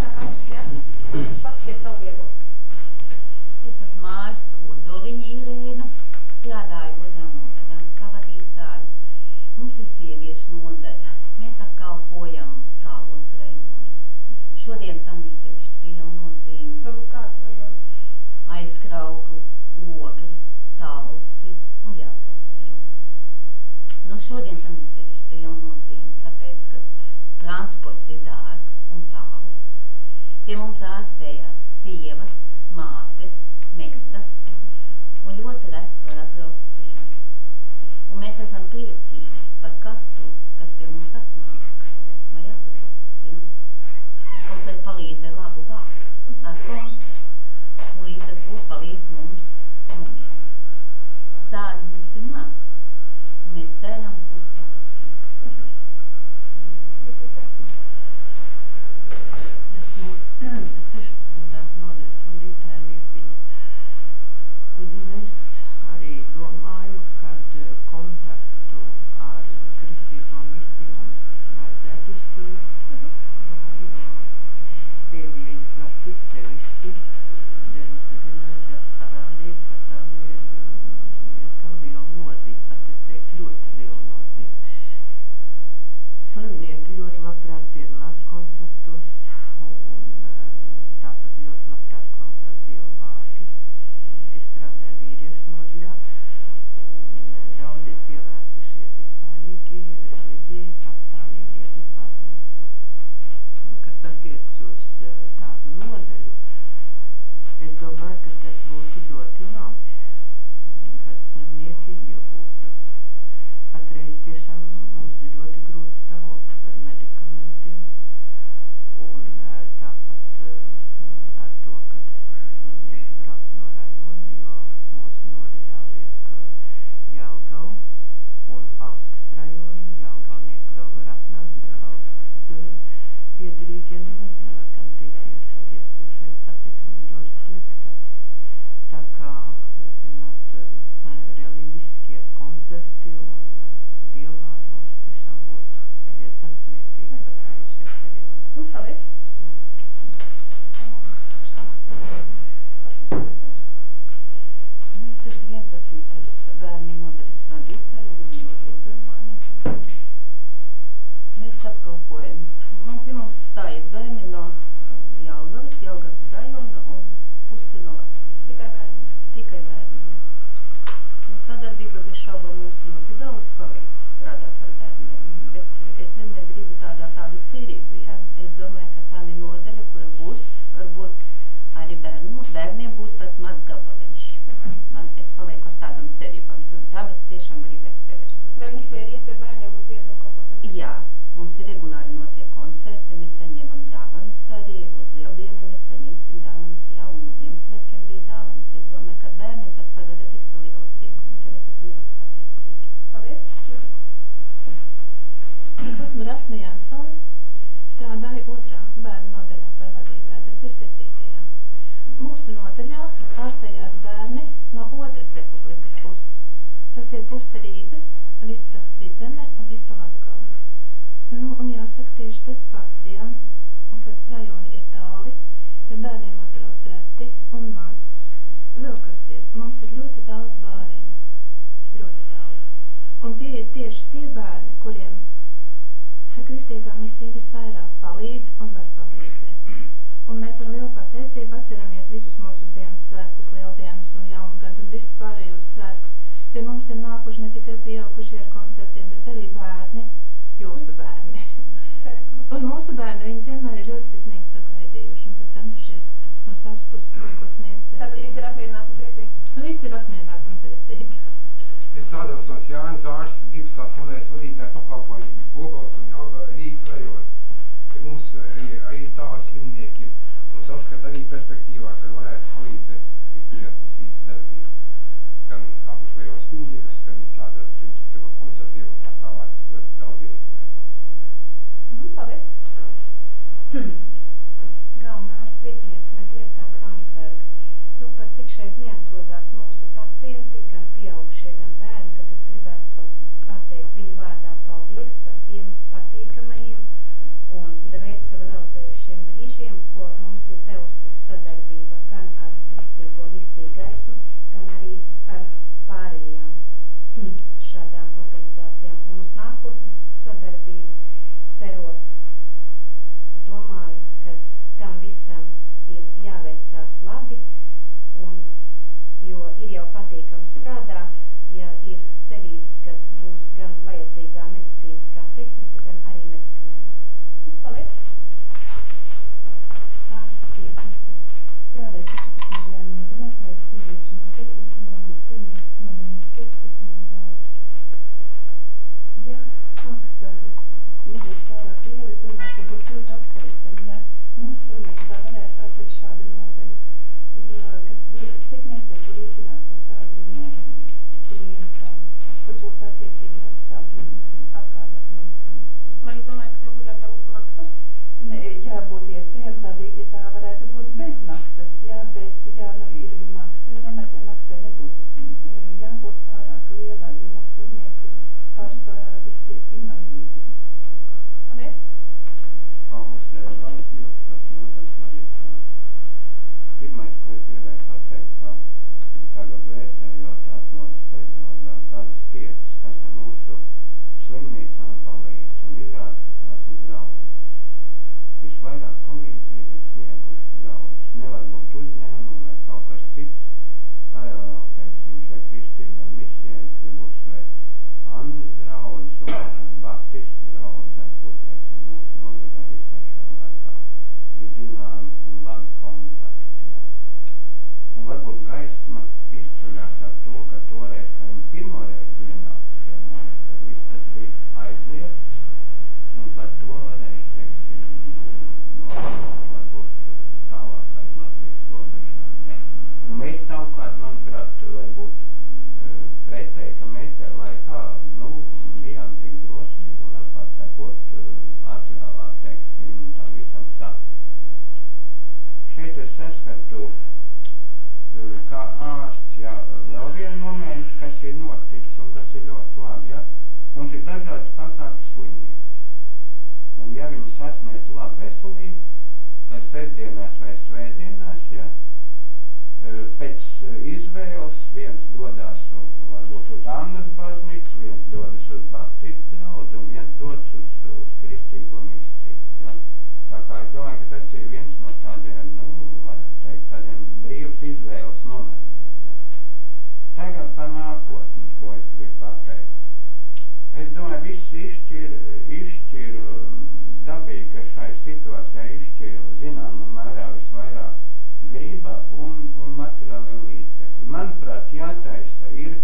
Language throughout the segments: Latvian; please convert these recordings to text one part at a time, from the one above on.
tiešām katrs, ja? Pasakiet savu viedokli. Es esmu ārsta Ozoliņa Irēna, strādāju otrā nodaļā kā vadītāja. Mums ir sieviešu nodaļa. Mēs apkalpojam tālos rajonus. Šodien tam ir sevišķi liela nozīme. Varbūt kāds rajons? Aizkraukli, Ogri, Talsi un Jāgavas rajonas. Nu, šodien tam ir sevišķi liela nozīme, tāpēc, ka transports ir dārgs un tāls. Pie mums ārstējās sievas, mātes, metas un ļoti reti var atbraukt ciemi. Un mēs esam priecīgi par katru, kas pie mums atnāk vai atbrauc, ja? Un tad palīdz ar labu vārdu, ar koncertu. Un līdz ar to palīdz mums nomierināties. Zāļu mums ir maz, un mēs ceram pussaulētīgi. Esmu 16. nodaļas vadītāja Liepiņa. Un es arī domāju, kad kontaktu ar kristīgo misiju mums vajadzētu izturēt, jo pēdējais gads ir sevišķi. 91. gads parādīja, ka tam ir diezgan liela nozīme, pat es teiktu ļoti liela nozīme. Slimnieki ļoti labprāt piedalās koncertos un tāpat ļoti labprāt klausās Dievu vārdus. Es strādāju vīriešu nodaļā un daudz ir pievērsušies vispārīgi reliģijai, patstāvīgi iet uz baznīcu. Kas attiecas uz tādu nodaļu, es domāju, ka tas būtu ļoti labi, kad slimnieki iegūtu. Patreiz tiešām mums ir ļoti grūts stāvoklis ar medikamentiem un tāpat ar to, kad slimnieki brauc no rajona, jo mūsu nodaļā liek Jelgavu un Bauskas rajonu. Jelgavnieki vēl var atnākt, bet Bauskas piederīgie nemaz nevar gandrīz ierasties, jo šeit satiksme ļoti slikta. Tā kā, zināt, reliģiskie koncerti un dievvārdi mums tiešām būtu diezgan svētīgi patreiz šeit periodā. Paldies. Es esmu 11. bērnu nodaļas vadītāja Lidija Zilbermane. Mēs apkalpojam. Pie mums stājas bērni no Jelgavas rajona un pusi no Latvijas. Tikai bērni? Tikai bērni, jā. Un sadarbība bez šaubām mums ļoti daudz palīdz strādāt ar bērniem, bet es vienmēr gribu tādu cerību, ja? Es domāju, ka tā ir nodaļa, kura būs, varbūt arī bērniem būs tāds mazs gabaliņš. Es palieku ar tādam cerībām, tā mēs tiešām gribētu pievērst. Vai misija ir iet pie bērniem un dziedam kaut ko tam? Jā, mums ir regulāri notiek koncerti, mēs saņemam dāvanas arī, uz lieldieniem mēs saņemsim dāvanas, jā, un uz Ziemassvētkiem bija dāvanas. Es domāju, ka bērniem tas sagada tik lielu prieku, un te mēs esam ļoti pateicīgi. Paldies. Es esmu Rasma Jansone, strādāju otrā bērnu nodaļā par vadītāju, tas ir 7. Mūsu nodaļā ārstējās bērni no otras republikas puses. Tas ir puse Rīgas, visa Vidzeme un visa Latgala. Nu, un jāsaka tieši tas pats, ja, kad rajoni ir tāli, pie bērniem atbrauc reti un maz. Vēl kas ir, mums ir ļoti daudz bāriņu, ļoti daudz. Un tie ir tieši tie bērni, kuriem kristīgā misija visvairāk palīdz un var palīdzēt. Un mēs ar lielu pateicību atceramies visus mūsu Ziemassvētkus, Lieldienas un Jaungadu un visus pārējos svētkus. Pie mums ir nākuši ne tikai pieaugušie ar koncertiem, bet arī bērni, jūsu bērni. Un mūsu bērni, viņas vienmēr ir ļoti sirsnīgi sagaidījuši un pat centušies no savas puses kaut ko sniegt. Tātad visi ir apmierināti un priecīgi? Visi ir apmierināti un priecīgi. Es Ādamsons Jānis ārsts, 12. nodaļas vadītājs, apkalpoju Bobals un Rīgas rajonu. Pie mums arī tāli slimnieki un saskat arī perspektīvā, ka varētu palīdzēt kristīgās misijas sadarbību. Gan apmeklējot slimniekus, gan izstrādāt principā koncertiem un tā tālāk, kas ļoti daudz ietekmē mūsu nodaļu. Paldies. Galvenā ārsta vietniece Medlietā Sandsberga. Par cik šeit neatrodās mūsu pacienti, gan pieaugušie, gan bērni, tad es gribētu pateikt viņu vārdā paldies par tiem patīkamajiem un dvēseli veldzējušiem brīžiem, ko mums ir devusi sadarbība gan ar Kristīgo misiju Gaisma, gan arī ar pārējām šādām organizācijām. Un uz nākotnes sadarbību cerot, domāju, ka tam visam ir jāveicās labi, jo ir jau patīkami strādāt, ja ir cerības, ka būs gan vajadzīgā medicīniskā tehnika, gan arī medikamenti. Paldies! Ārsta tiesnese strādāja 14. nodaļā, kā ir sieviešu nodaļa, uzņemam slimniekus nomainības uzbrukumu un balstas. Ja maksa nebūtu pārāk liela, es domāju, ka būtu ļoti apsveicami, ja mūsu slimnīcā varētu atvērt šādu nodaļu, jo kas cik necieku līdzinātos ārzemju slimnīcām, kur būtu attiecīgi apstākļi un apgādā medikamentiem. Vai jūs domājat, ka te obligāti jābūt pa maksu? Jā, būtu iespējams dabīgi, ja tā varētu būt bez maksas, jā, bet ja nu ir maksa, es domāju, tai maksai nebūtu jābūt pārāk lielai, jo mūsu slimnieki pārsvarā visi invalīdi. Paldies! Austrē valsts 12. nodaļas vadītājs. Pirmais, ko es gribēju pateikt, ka tagad vērtējot atmodas periodā gadus 5, kas te mūsu slimnīcām palīdz, un izrāds, ka tās ir draudzes. Visvairāk palīdzību ir snieguši draudzes. Nevar būt uzņēmumi vai kaut kas cits. Paralēli, teiksim, šai kristīgai misijai es gribu uzsvērt Annas draudzes un Baptistu draudzes, kur, teiksim, mūsu nodaļai visai šajā laikā ir zināmi un labi kontakti. Jā. Un varbūt Gaisma izceļās ar to, ka toreiz, kad viņi pirmoreiz ienāca pie mums, tad viss tas bija aizliegts, un par to varēja, teiksim, varbūt tālāk aiz Latvijas robežām. Ja. Un mēs savukārt, manuprāt, varbūt pretēji, ka mēs tajā laikā bijām tik drosmīgi un atklāt sekot atļāvām, teiksim, tam visam sapīt. Ja. Šeit es saskatu kā ārsts, ja, vēl vienu momentu, kas ir noticis un kas ir ļoti labi. Ja. Mums ir dažādas pakāpes slimnieki. Un ja viņi sasniedz labu veselību, tad sestdienās vai svētdienās, ja, pēc izvēles viens dodās varbūt uz Annas baznīcu, viens dodas uz Baptistu draudzi un viens dodas uz kristīgo misiju. Ja. Tā kā es domāju, ka tas ir viens no tādiem, varētu teikt, tādiem brīvas izvēles momentiem. Ja. Tagad par nākotni, ko es gribu pateikt. Es domāju, viss izšķir dabīgi, ka šai situācijai izšķir zināmā mērā visvairāk griba un materiāli līdzekļi. Manuprāt, jātaisa ir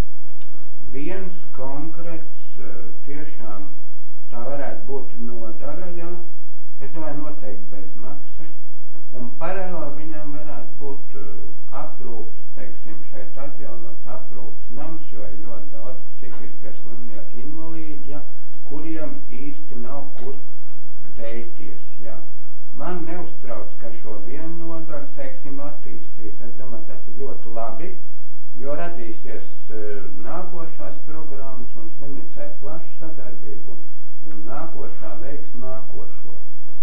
viens konkrēts, tiešām tā varētu būt nodaļa, ja? Es domāju, noteikti bez maksas, un paralēli viņam varētu būt aprūps, teiksim, šeit atjaunots aprūps nams, jo ir ļoti daudz psihiskie slimnieki invalīdi, ja? Kuriem īsti nav kur dēties. Ja? Man neuztrauc, ka šo vienu nodaļu, teiksim, attīstīs. Es domāju, tas ir ļoti labi, jo radīsies nākošās programmas un slimnīcai plaša sadarbība un nākošā veiks nākošo.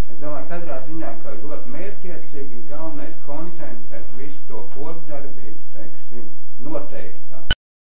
Es domāju, katrā ziņā, ka ļoti mērķiecīgi galvenais koncentrēt visu to kopdarbību, teiksim, noteiktā.